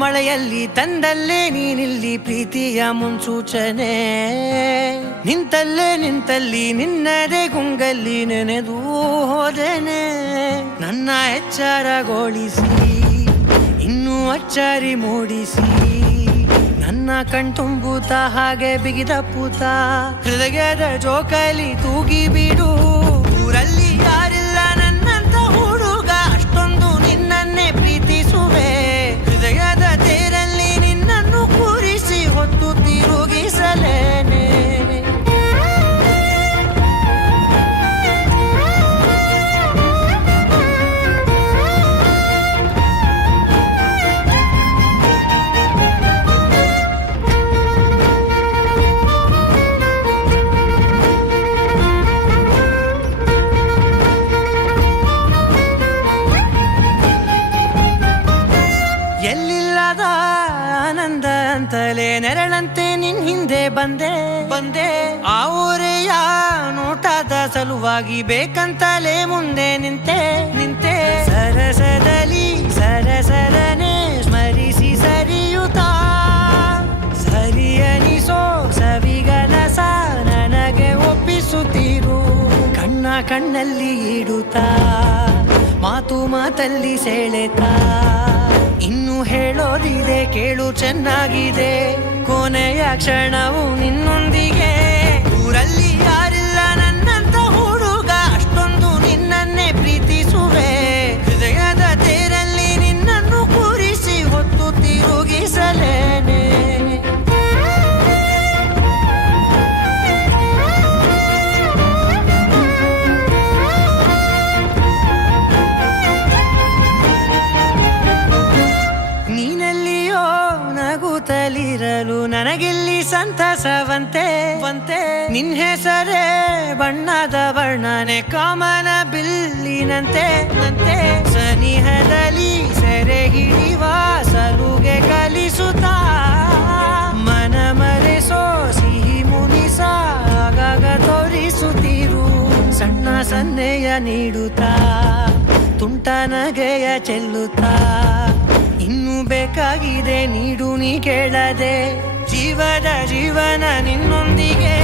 ಮಳೆಯಲ್ಲಿ ತಂದಲ್ಲೇ ನೀನಿಲ್ಲಿ ಪ್ರೀತಿಯ ಮುನ್ಸೂಚನೆ, ನಿಂತಲ್ಲಿ ನಿನ್ನದೇ ಗುಂಗಲ್ಲಿ ನೆನೆದು ಹೋದೆನೆ. ನನ್ನ ಎಚ್ಚರಗೊಳಿಸಿ ಇನ್ನೂ ಅಚ್ಚರಿ ಮೂಡಿಸಿ, ನನ್ನ ಕಣ್ತುಂಬುತ್ತ ಹಾಗೆ ಬಿಗಿದ ಪೂತ ಹೃದಯದ ಜೋಕಾಲಿ ತೂಗಿ ಬಿಡು. ಊರಲ್ಲಿ ಯಾರಿಲ್ಲ ನನ್ನಂತ ಹುಡುಗ, ಅಷ್ಟೊಂದು ನಿನ್ನನ್ನೇ ಪ್ರೀತಿಸುವೆ. ಹೃದಯದ ತೇರಲ್ಲಿ ನಿನ್ನನ್ನು ಕೂರಿಸಿ ಹೊತ್ತು ತಿರುಗಿಸಲೇನೆ. ಎಲ್ಲಿಲ್ಲದ ಆನಂದ ಅಂತಲೇ ನೆರಳಂತೆ ನಿನ್ ಹಿಂದೆ ಬಂದೆ. ಆ ಊರೆಯ ನೋಟದ ಸಲುವಾಗಿ ಬೇಕಂತಲೇ ಮುಂದೆ ನಿಂತೆ. ಸರಸದಲ್ಲಿ ಸರಸರನೆ ಸ್ಮರಿಸಿ ಸರಿಯುತ್ತಾ, ಸರಿಯನಿಸೋ ಸವಿಗನಸ ನನಗೆ ಒಪ್ಪಿಸುತ್ತೀರು. ಕಣ್ಣಲ್ಲಿ ಇಡುತ್ತಾ, ಮಾತಲ್ಲಿ ಸೆಳೆತಾ, ಇನ್ನು ಹೇಳೋದಿದೆ ಕೇಳು ಚೆನ್ನಾಗಿದೆ. ಕೊನೆಯ ಕ್ಷಣವು ನಿನ್ನೊಂದಿಗೆ. ಊರಲ್ಲಿ ಯಾರಿಲ್ಲ ನನ್ನಂತ ಹುಡುಗ, ಅಷ್ಟೊಂದು ನಿನ್ನನ್ನೇ ಪ್ರೀತಿಸುವೆ. ಹೃದಯದ ತೇರಲ್ಲಿ ನಿನ್ನನ್ನು ಕೂರಿಸಿ ಹೊತ್ತು ತಿರುಗಿಸಲೇನೆ. ನಗುತ್ತಲಿರಲು ನನಗಿಲ್ಲಿ ಸಂತಸವಂತೆ. ನಿನ್ ಹೆಸರೇ ಬಣ್ಣದ ವರ್ಣನೆ ಕಾಮನ ಬಿಲ್ಲಿನಂತೆ. ಸನಿಹದಲ್ಲಿ ಸೆರೆ ಹಿಡಿಯುವ ಸಲುಗೆ ಕಲಿಸುತ್ತಾ, ಮನ ಮರೆಸೋ ಸಿಹಿ ಮುನಿಸ ಆಗಾಗ ತೋರಿಸುತ್ತೀರು. ಸಣ್ಣ ಸನ್ನೆಯ ನೀಡುತ್ತಾ, ತುಂಟ ನಗೆಯ ಚೆಲ್ಲುತ್ತಾ, ಇನ್ನು ಬೇಕಾಗಿದೆ ನೀಡು ನೀ ಕೇಳದೆ. ಜೀವನ ನಿನ್ನೊಂದಿಗೆ.